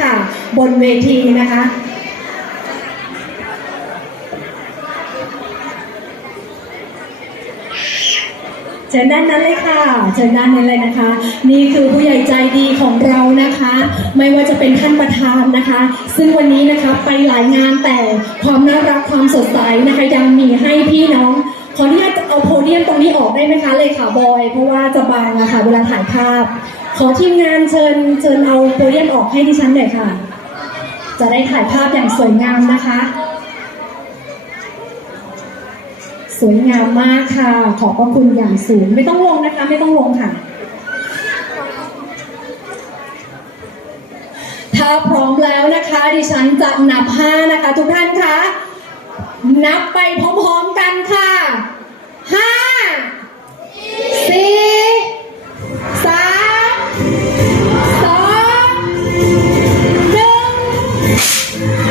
ค่ะ บนเวทีนะคะเชิญด้านนั้นเลยค่ะเชิญด้านนั้นเลยนะคะ นี่คือผู้ใหญ่ใจดีของเรานะคะ ไม่ว่าจะเป็นท่านประธานนะคะ ซึ่งวันนี้นะคะไปหลายงานแต่ความน่ารักความสดใสนะคะยังมีให้พี่น้องขออนุญาตเอาโพเดียมตรงนี้ออกได้ไหมคะเลยค่ะบอย เพราะว่าจะบังอะค่ะเวลาถ่ายภาพ ขอทีมงานเชิญเชิญเอาโพเดียมออกให้ดิฉันหน่อยค่ะ จะได้ถ่ายภาพอย่างสวยงามนะคะ สวยงามมากค่ะ ขอบพระคุณอย่างสูง ไม่ต้องลงนะคะ ไม่ต้องลงค่ะ ถ้าพร้อมแล้วนะคะ ดิฉันจะนับห้านะคะ ทุกท่านคะ นับไปพร้อมๆกันค่ะ โ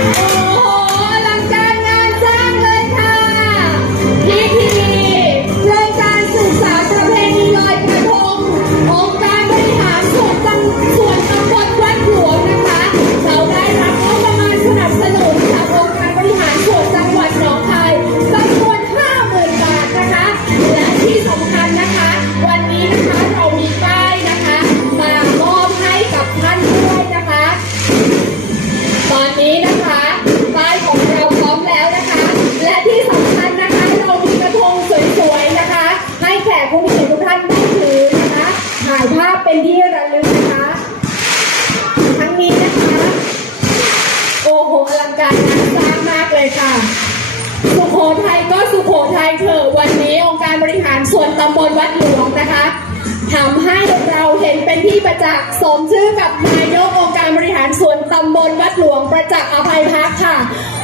ที่ระลึกนะคะ ทั้งนี้นะคะ โอ้โหอลังการงานสร้างมากเลยค่ะ สุโขทัยก็สุโขทัยเถอะวันนี้องค์การบริหารส่วนตำบลวัดหลวงนะคะทำให้เราเห็นเป็นที่ประจักษ์สมชื่อกับนายกองค์การบริหารส่วนตำบลวัดหลวงประจักษ์อภัยพักค่ะ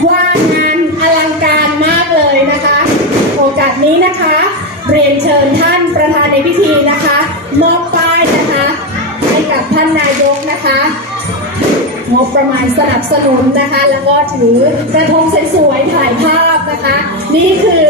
ว่างานอลังการมากเลยนะคะ โอกาสนี้นะคะ เรียนเชิญท่านประธานในพิธีนะคะมอบ ท่านนายกนะคะงบประมาณสนับสนุนนะคะ แล้วก็ถือกระทงสวยๆถ่ายภาพนะคะ นี่คือ